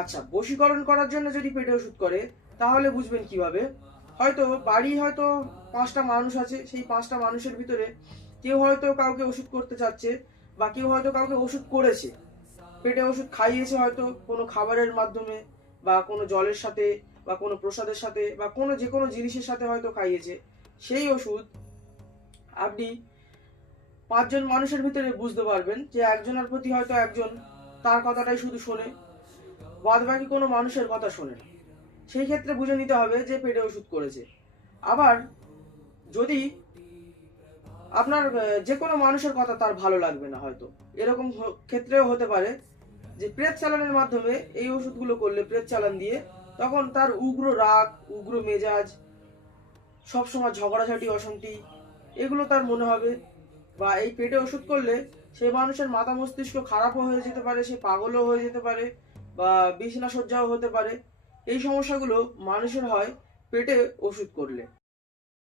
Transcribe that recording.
আচ্ছা, বশীকরণ করার জন্য যদি পেটে ওষুধ করে তাহলে বুঝবেন কিভাবে? হয়তো হয়তো 5টা মানুষ আছে, সেই 5টা মানুষের ভিতরে কেউ হয়তো কাউকে ওষুধ করতে চাচ্ছে, বা কেউ হয়তো কাউকে ওষুধ করেছে, পেটে ওষুধ খাইয়েছে হয়তো কোনো খাবারের মাধ্যমে, বা কোনো জলের সাথে, বা কোনো প্রসাদের সাথে, বা কোনো যে কোনো জিনিসের সাথে হয়তো খাইয়েছে। সেই ওষুধ আপনি 5জন মানুষের ভিতরে বুঝতে পারবেন যে একজনের প্রতি হয়তো একজন তার কথাটাই শুধু শোনে, বাদ বাকি কোনো মানুষের কথা শোনে না। সেই ক্ষেত্রে বুঝে নিতে হবে যে পেটে ওষুধ করেছে। আবার যদি আপনার যে কোনো মানুষের কথা তার ভালো লাগবে না, হয়তো এরকম ক্ষেত্রেও হতে পারে যে প্রেত চালানের মাধ্যমে এই ওষুধগুলো করলে, প্রেত চালান দিয়ে, তখন তার উগ্র রাগ, উগ্র মেজাজ, সবসময় ঝগড়াঝাটি, অশান্তি, এগুলো তার মনে হবে। বা এই পেটে ওষুধ করলে সেই মানুষের মাথা মস্তিষ্ক খারাপও হয়ে যেতে পারে, সে পাগলও হয়ে যেতে পারে, বা বিছানা সজ্জাও হতে পারে। এই সমস্যাগুলো মানুষের হয় পেটে ওষুধ করলে।